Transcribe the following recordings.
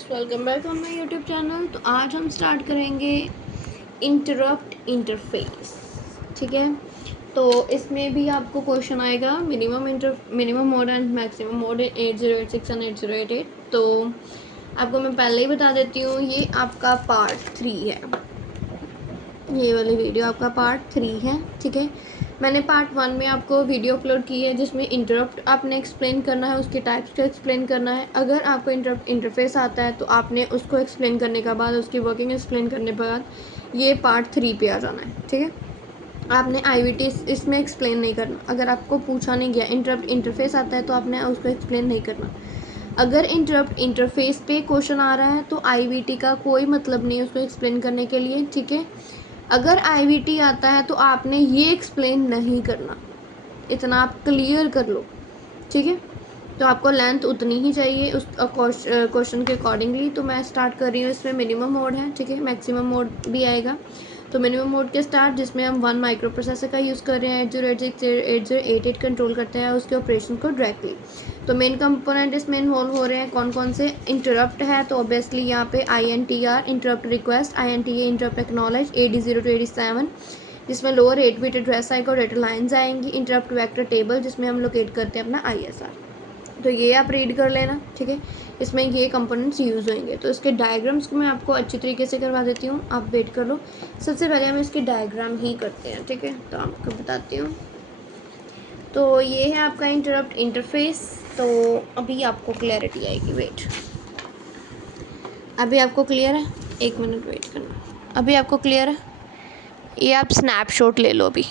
Guys, welcome back on my YouTube channel. तो आज हम स्टार्ट करेंगे इंटरप्ट इंटरफेस। ठीक है, तो इसमें भी आपको क्वेश्चन आएगा minimum mode and maximum mode 8086 and 8088। तो आपको मैं पहले ही बता देती हूँ, ये आपका पार्ट 3 है। ये वाली वीडियो आपका पार्ट 3 है। ठीक है, मैंने पार्ट 1 में आपको वीडियो अपलोड की है जिसमें इंटरप्ट आपने एक्सप्लेन करना है, उसके टाइप्स को एक्सप्लेन करना है। अगर आपको इंटरप्ट इंटरफेस आता है तो आपने उसको एक्सप्लेन करने के बाद, उसकी वर्किंग एक्सप्लेन करने के बाद ये पार्ट 3 पे आ जाना है। ठीक है, आपने IVT इसमें एक्सप्लेन नहीं करना। अगर आपको पूछा नहीं गया इंटरप्ट इंटरफेस आता है तो आपने उसको एक्सप्लेन नहीं करना। अगर इंटरप्ट इंटरफेस पे क्वेश्चन आ रहा है तो IVT का कोई मतलब नहीं उसको एक्सप्लेन करने के लिए। ठीक है, अगर IVT आता है तो आपने ये एक्सप्लेन नहीं करना, इतना आप क्लियर कर लो। ठीक है, तो आपको लेंथ उतनी ही चाहिए उस क्वेश्चन के अकॉर्डिंगली। तो मैं स्टार्ट कर रही हूँ, इसमें मिनिमम मोड है। ठीक है, मैक्सिमम मोड भी आएगा। तो मिनिमम मोड के स्टार्ट जिसमें हम 1 माइक्रो प्रोसेसर का यूज़ कर रहे हैं, 8086 8088 कंट्रोल करते हैं उसके ऑपरेशन को डायरेक्टली। तो मेन कंपोनेंट इसमें इन्वॉल्व हो रहे हैं कौन कौन से। इंटरप्ट है तो ऑब्वियसली यहाँ पे INTR interrupt request, INTA interrupt acknowledge, AD0 to AD7 जिसमें लोअर 8 बिट एड्रेस आएगा और डेटा लाइन्स आएंगी। इंटरप्ट वेक्टर टेबल जिसमें हम लोकेट करते हैं अपना ISR। तो ये आप रीड कर लेना। ठीक है, इसमें ये कंपोनेंट्स यूज़ होंगे। तो इसके डायग्राम्स को मैं आपको अच्छी तरीके से करवा देती हूँ, आप वेट कर लो। सबसे पहले हम इसके डायग्राम ही करते हैं। ठीक है, तो आपको बताती हूँ। तो ये है आपका इंटरप्ट इंटरफेस। तो अभी आपको क्लैरिटी आएगी, वेट। अभी आपको क्लियर है, 1 मिनट वेट करना। अभी आपको क्लियर है, ये आप स्नैपशॉट ले लो अभी।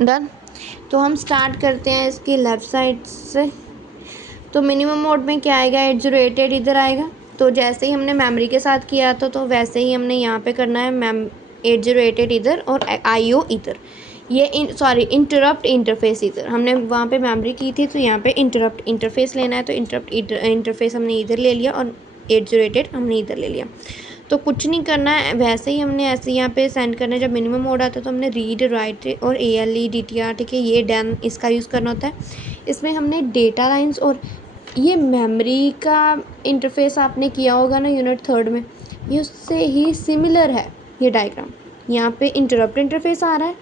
डन। तो हम स्टार्ट करते हैं इसकी लेफ़्ट साइड से। तो मिनिमम मोड में क्या आएगा, 8088 इधर आएगा। तो जैसे ही हमने मेमोरी के साथ किया था तो वैसे ही हमने यहाँ पे करना है 8088 इधर और IO इधर। ये इंटरप्ट इंटरफेस इधर। हमने वहाँ पे मेमोरी की थी तो यहाँ पे इंटरप्ट इंटरफेस लेना है। तो इंटरप्ट इंटरफेस हमने इधर ले लिया और 8088 हमने इधर ले लिया। तो कुछ नहीं करना है, वैसे ही हमने ऐसे यहाँ पे सेंड करना है। जब मिनिमम मोड आता है तो हमने रीड राइट और ALE DTR, ठीक है, ये डन इसका यूज़ करना होता है। इसमें हमने डेटा लाइन्स और ये मेमोरी का इंटरफेस आपने किया होगा ना यूनिट 3 में, ये उससे ही सिमिलर है ये डायग्राम। यहाँ पे इंटरप्ट इंटरफेस आ रहा है,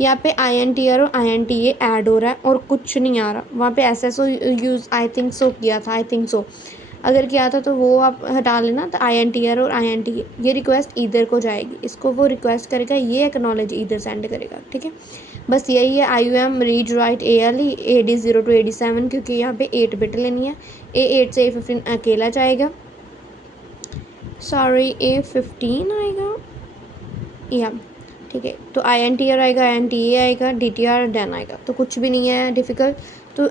यहाँ पे INTR और INTA ऐड हो रहा है और कुछ नहीं आ रहा। वहाँ पे SSO use I think so किया था, अगर किया था तो वो आप हटा लेना। तो INTR और INTA ये रिक्वेस्ट इधर को जाएगी, इसको वो रिक्वेस्ट करेगा, ये एक्नॉलेज इधर सेंड करेगा। ठीक है, बस यही है। IOM read write ALE AD0 to AD7 क्योंकि यहाँ पे 8 बिट लेनी है। A8 से A15 अकेला जाएगा, सॉरी A15 आएगा या, ठीक है। तो INTR आएगा, INTA आएगा, DTR डन आएगा। तो कुछ भी नहीं है डिफ़िकल्ट। तो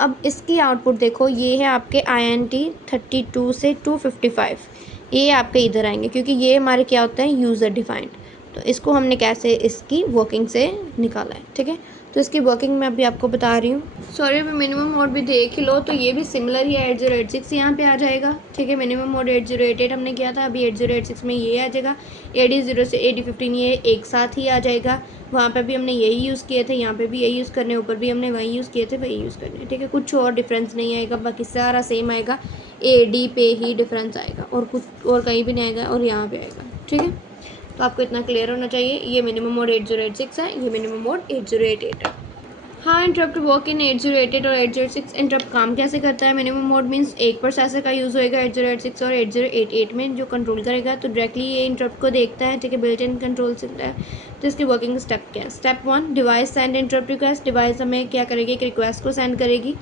अब इसकी आउटपुट देखो, ये है आपके INT 32 से 255, ये आपके इधर आएंगे क्योंकि ये हमारे क्या होता है, यूज़र डिफाइंड। तो इसको हमने कैसे इसकी वर्किंग से निकाला है। ठीक है, तो इसकी वर्किंग मैं अभी आपको बता रही हूँ। सॉरी, अभी मिनिमम मोड भी देख लो तो ये भी सिमिलर ही है, 8086 यहाँ पे आ जाएगा। ठीक है, मिनिमम मोड 8088 हमने किया था, अभी 8086 में ये आ जाएगा। AD0 से AD15 ये एक साथ ही आ जाएगा। वहाँ पे भी हमने यही यूज़ किए थे, यहाँ पे भी यही यूज़ करने, ऊपर भी हमने वही यूज़ किए थे, वही यूज़ करने। ठीक है, कुछ और डिफरेंस नहीं आएगा, बाकी सारा सेम आएगा। AD पे ही डिफरेंस आएगा और कुछ और कहीं भी नहीं आएगा और यहाँ पे आएगा। ठीक है, तो आपको इतना क्लियर होना चाहिए। ये मिनिमम मोड 8086 है, ये मिनिमम मोड 8088 है। हाँ, इंटरप्ट वर्क इन 8088 और 8086। इंटरप्ट काम कैसे करता है, मिनिमम मोड मीन्स एक प्रोसेसर का यूज़ होएगा 8086 और 8088 में जो कंट्रोल करेगा। तो डायरेक्टली ये इंटरप्ट को देखता है। ठीक है, बिल्ट इन कंट्रोल से है। तो इसकी वर्किंग स्टेप क्या है। Step 1, device send interrupt request. Device हमें क्या करेगी, एक रिक्वेस्ट को सेंड करेगी।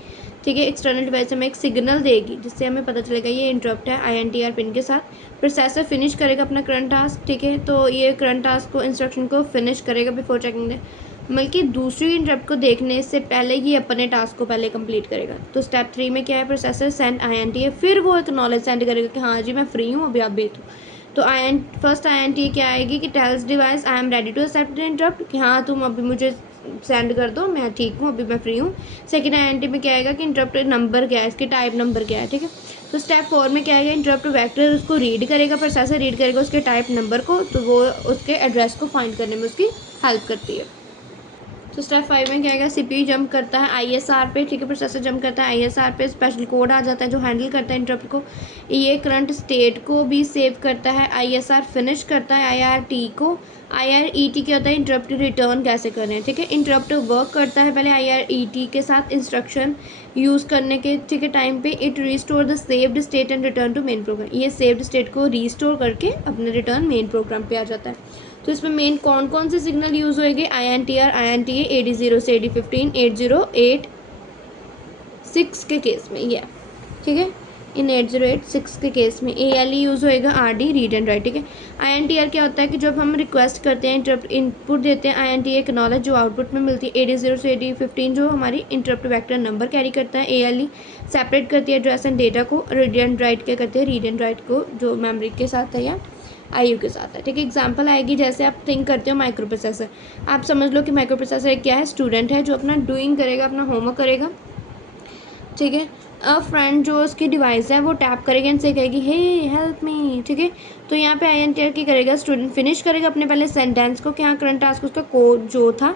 ठीक है, एक्सटर्नल डिवाइस हमें एक सिग्नल देगी जिससे हमें पता चलेगा ये इंटरप्ट है INTR पिन के साथ। प्रोसेसर फिनिश करेगा अपना करंट टास्क। ठीक है, तो ये करंट टास्क को इंस्ट्रक्शन को फिनिश करेगा बिफोर चेकिंग द, बल्कि दूसरी इंटरप्ट को देखने से पहले ये अपने टास्क को पहले कंप्लीट करेगा। तो स्टेप 3 में क्या है, प्रोसेसर सेंड INTA, फिर वो एक नॉलेज सेंड करेगा कि हाँ जी मैं फ्री हूँ, अभी आप भेज दो। तो फर्स्ट INTA क्या आएगी कि tells device I am ready to accept the interrupt, कि हाँ तुम अभी मुझे सेंड कर दो, मैं ठीक हूँ, अभी मैं फ्री हूँ। सेकेंड INTA में क्या आएगा कि इंटरप्ट नंबर क्या है, इसकी टाइप नंबर क्या है। ठीक है, तो स्टेप 4 में क्या आएगा, इंटरप्ट वेक्टर उसको रीड करेगा, प्रोसेसर रीड करेगा उसके टाइप नंबर को, तो वो उसके एड्रेस को फाइंड करने में उसकी हेल्प करती है। तो स्टेप 5 में क्या आएगा, सीपीयू जंप करता है आईएसआर पे, ठीक है, प्रोसेसर जंप करता है आईएसआर पे, स्पेशल कोड आ जाता है जो हैंडल करता है इंटरप्ट को, ये करंट स्टेट को भी सेव करता है, आईएसआर फिनिश करता है आईआरटी को, आईआरईटी क्या होता है, इंटरप्ट रिटर्न कैसे कर रहे हैं, ठीक है, इंटरप्ट वर्क करता है पहले आईआरईटी के साथ इंस्ट्रक्शन यूज़ करने के, ठीक है, टाइम पे it restore the saved state and return to main program, ये सेव्ड स्टेट को रिस्टोर करके अपने रिटर्न मेन प्रोग्राम पे आ जाता है। तो इसमें मेन कौन कौन से सिग्नल यूज़ होएंगे, INTR, INTA, AD0 से AD15, 8086 के केस में ये, ठीक है, इन 8086 के केस में ALE यूज़ होएगा, RD रीड एंड राइट, ठीक है। INTR क्या होता है कि जब हम रिक्वेस्ट करते हैं इंटरप्ट इनपुट देते हैं, INTA एक्नॉलेज जो आउटपुट में मिलती है, AD0 से AD15 जो हमारी इंटरप्ट वेक्टर नंबर कैरी करता है, ALE सेपरेट करती है एड्रेस एंड डेटा को, रीड एंड राइट क्या करते हैं, रीड एंड राइट को जो मेमोरी के साथ है या आईयू के साथ है, ठीक है। एग्जांपल आएगी जैसे आप थिंक करते हो माइक्रो प्रोसेसर, आप समझ लो कि माइक्रो प्रोसेसर क्या है, स्टूडेंट है जो अपना डूइंग करेगा, अपना होमवर्क करेगा, ठीक है, अ फ्रेंड जो उसकी डिवाइस है वो टैप करेगा, इनसे कहेगी हे हेल्प मी, ठीक है, तो यहाँ पे INTR की करेगा, स्टूडेंट फिनिश करेगा अपने पहले सेंटेंस को, क्या करंट टास्क उसका कोड जो था,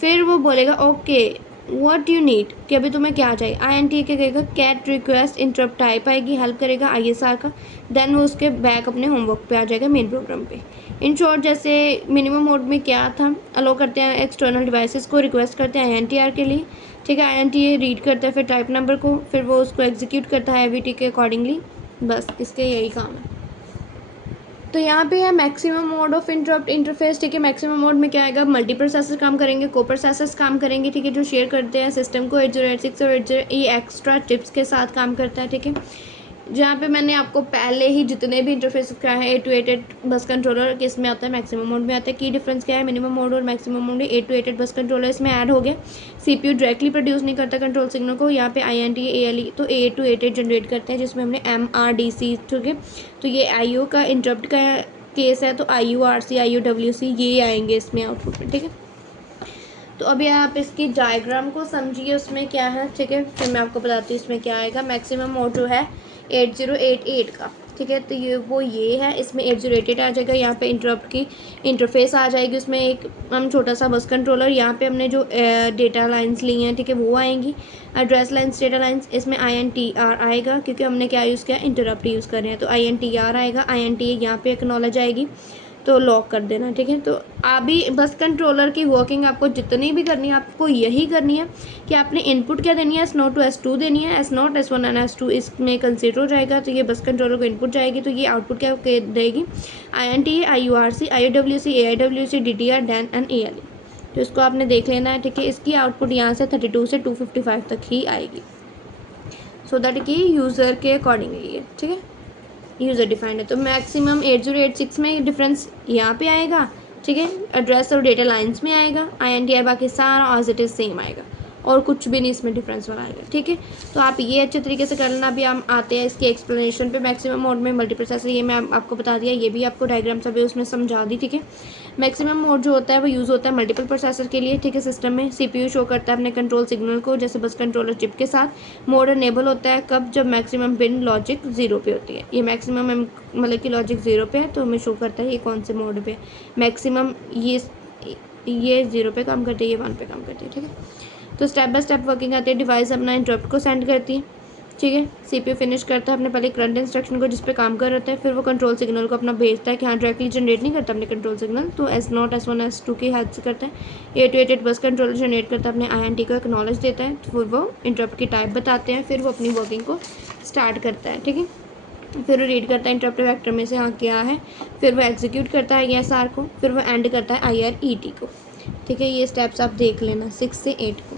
फिर वो बोलेगा ओके व्हाट यू नीड, कि अभी तुम्हें क्या चाहिए, INTR क्या कहेगा, कैट रिक्वेस्ट इंटरप्ट टाइप आएगी, हेल्प करेगा ISR का, देन वो उसके बैक अपने होमवर्क पे आ जाएगा मेन प्रोग्राम पे। इन शॉर्ट जैसे मिनिमम मोड में क्या था, अलो करते हैं एक्सटर्नल डिवाइसेस को, रिक्वेस्ट करते हैं INTR के लिए, ठीक है, INTA रीड करता है फिर टाइप नंबर को, फिर वो उसको एग्जीक्यूट करता है AVT के अकॉर्डिंगली, बस इसके यही काम है। तो यहाँ पे है maximum mode of interrupt interface, ठीक है, मैक्सिमम मोड में क्या आएगा, मल्टी प्रोसेसर काम करेंगे, को प्रोसेसर्स काम करेंगे, ठीक है, जो शेयर करते हैं सिस्टम को 8086 और 80 ये एक्स्ट्रा चिप्स के साथ काम करता है, ठीक है। जहाँ पे मैंने आपको पहले ही जितने भी इंटरफेस कराए हैं 8 बस कंट्रोलर किस में आता है, मैक्सिमम मोड में आता है, की डिफरेंस क्या है मिनिमम मोड और मैक्सिमम मोड में, 8 बस कंट्रोलर इसमें ऐड हो गया, सीपीयू डायरेक्टली प्रोड्यूस नहीं करता कंट्रोल सिग्नल को, यहाँ पे INTA ALE तो 8 जनरेट करते हैं जिसमें हमने MRDC, ठीक है, तो ये IO का इंटरप्ट का केस है, तो IURC IUWC ये आएंगे इसमें आउटपुट में, ठीक है। तो अभी आप इसकी डायग्राम को समझिए उसमें क्या है, ठीक है, फिर मैं आपको बताती हूँ इसमें क्या आएगा। मैक्सिमम मोड जो है 8088 का, ठीक है, तो ये है, इसमें 8088 आ जाएगा, यहाँ पे इंटरप्ट की इंटरफेस आ जाएगी, उसमें एक हम छोटा सा बस कंट्रोलर, यहाँ पे हमने जो डेटा लाइंस ली हैं, ठीक है, वो आएंगी, एड्रेस लाइंस डेटा लाइंस, इसमें INTR आएगा क्योंकि हमने क्या यूज़ किया, इंटरप्ट यूज़ कर रहे हैं, तो INTR आएगा, INTA यहाँ पे एक्नॉलेज आएगी, तो लॉक कर देना, ठीक है। तो अभी बस कंट्रोलर की वर्किंग आपको जितनी भी करनी है आपको यही करनी है कि आपने इनपुट क्या देनी है, S0 to S2 देनी है, S0 S1 एंड S2 इसमें कंसीडर हो जाएगा, तो ये बस कंट्रोलर को इनपुट जाएगी, तो ये आउटपुट क्या देगी, INTA IURC IUWC AIWC DTR DAN and ALE, तो इसको आपने देख लेना है, ठीक है। इसकी आउटपुट यहाँ से 32 से 255 तक ही आएगी, सो दैट कि यूज़र के अकॉर्डिंगली है, ठीक है, यूज़र डिफाइंड है। तो मैक्सिमम 8086 में डिफरेंस यहाँ पे आएगा, ठीक है, एड्रेस और डेटा लाइंस में आएगा, INTR बाकी सारा एज इट इज़ सेम आएगा और कुछ भी नहीं इसमें डिफरेंस वाला आएगा, ठीक है। तो आप ये अच्छे तरीके से कर लेना। अभी हम आते हैं इसकी एक्सप्लेनेशन पे। मैक्सिमम मोड में मल्टी प्रोसेसर, ये मैं आपको बता दिया, ये भी आपको डायग्राम सभी उसमें समझा दी, ठीक है। मैक्सिमम मोड जो होता है वो यूज़ होता है मल्टीपल प्रोसेसर के लिए, ठीक है। सिस्टम में CPU शो करता है अपने कंट्रोल सिग्नल को, जैसे बस कंट्रोलर चिप के साथ। मोड अनेबल होता है कब, जब मैक्सिमम बिन लॉजिक 0 पे होती है। ये मैक्सिमम मतलब कि लॉजिक 0 पे है तो हमें शो करता है ये कौन से मोड पे मैक्सिमम, ये 0 पे काम करती है, ये 1 पे काम करती है, ठीक है। तो स्टेप बाय स्टेप वर्किंग आती है। डिवाइस अपना इंटरप्ट को सेंड करती है, ठीक है। CPU फिनिश करता है अपने पहले करंट इंस्ट्रक्शन को जिस पे काम कर रहा है, फिर वो कंट्रोल सिग्नल को अपना भेजता है कि हाँ डायरेक्टली जनरेट नहीं करता अपने कंट्रोल सिग्नल, तो S0 S1 S2 की हेल्प से करता है। 8 बस कंट्रोलर जनरेट करता है, अपने INT को एक्नॉलेज देता है, तो फिर वो इंटरप्ट की टाइप बताते हैं, फिर वो अपनी वर्किंग को स्टार्ट करता है, ठीक है। फिर वो रीड करता है इंटरप्ट वेक्टर में से हाँ क्या है, फिर वो एग्जीक्यूट करता है ISR को, फिर वो एंड करता है IRET को, ठीक है। ये स्टेप्स आप देख लेना 6 से 8 को।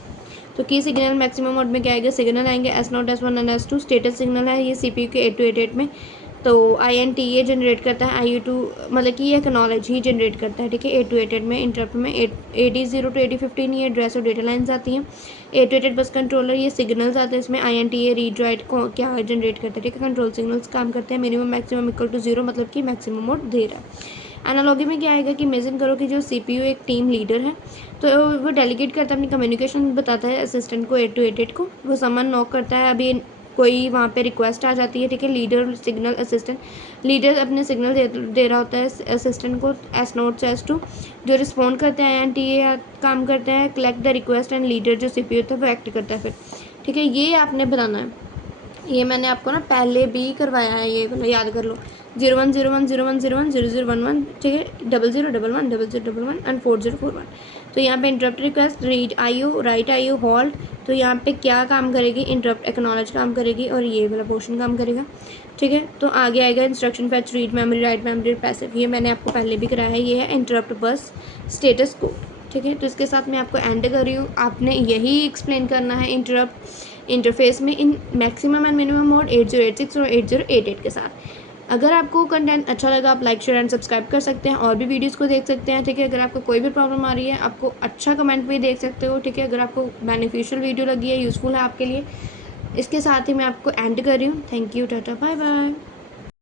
तो की सिग्नल मैक्सिमम मोड में क्या आएगा, सिग्नल आएंगे S0 S1 and S2। Status signal है ये CPU के 8288 में, तो INT ये जनरेट करता है, IU2 मतलब कि ये एक्नॉलेज ही जनरेट करता है, ठीक है। 8288 में इंटरप्ट में 80 to 8015 ये एड्रेस और डेटा लाइन्स आती हैं। 888 बस कंट्रोलर ये सिग्नल्स आते हैं इसमें, INT ये रीड राइट को क्या जनरेट करता है, ठीक है। कंट्रोल सिग्नल्स काम करते हैं। मिनिमम मैक्सिमम इक्वल टू 0 मतलब कि मैक्सिमम मोड दे रहा है। एनालॉगी में क्या आएगा कि इमेजिन करो कि जो CPU एक टीम लीडर है, तो वो डेलीगेट करता है अपनी कम्युनिकेशन, बताता है असिस्टेंट को 8 to 88 को, वो समन नॉक करता है अभी कोई वहाँ पे रिक्वेस्ट आ जाती है, ठीक है। लीडर सिग्नल असिस्टेंट, लीडर अपने सिग्नल दे रहा होता है असिस्टेंट को, एस नोट से एस टू, जो रिस्पॉन्ड करते हैं INTA काम करते हैं, collect the request, and leader जो CPU होता है वो एक्ट करता है फिर, ठीक है। ये आपने बनाना है। ये मैंने आपको ना पहले भी करवाया है, ये वाला याद कर लो। 010101010011, ठीक है, 00110011 एंड 4041। तो यहाँ पे interrupt request, read IO, right IO, halt. तो यहाँ पे क्या काम करेगी, इंटरप्ट एक्नॉलेज काम करेगी और ये वाला पोर्शन काम करेगा, ठीक है। तो आगे आएगा instruction fetch, read memory, write memory, passive. ये मैंने आपको पहले भी कराया है। ये है इंटरप्ट बस स्टेटस कोड, ठीक है। तो इसके साथ मैं आपको एंड कर रही हूँ। आपने यही एक्सप्लेन करना है इंटरप्ट इंटरफेस में in maximum and minimum mode 8086 और 8088 के साथ। अगर आपको कंटेंट अच्छा लगा, आप लाइक, शेयर एंड सब्सक्राइब कर सकते हैं और भी वीडियोस को देख सकते हैं, ठीक है। अगर आपको कोई भी प्रॉब्लम आ रही है, आपको अच्छा कमेंट भी देख सकते हो, ठीक है। अगर आपको बेनिफिशियल वीडियो लगी है, यूज़फुल है आपके लिए। इसके साथ ही मैं आपको एंड कर रही हूँ। Thank you, tata, bye bye.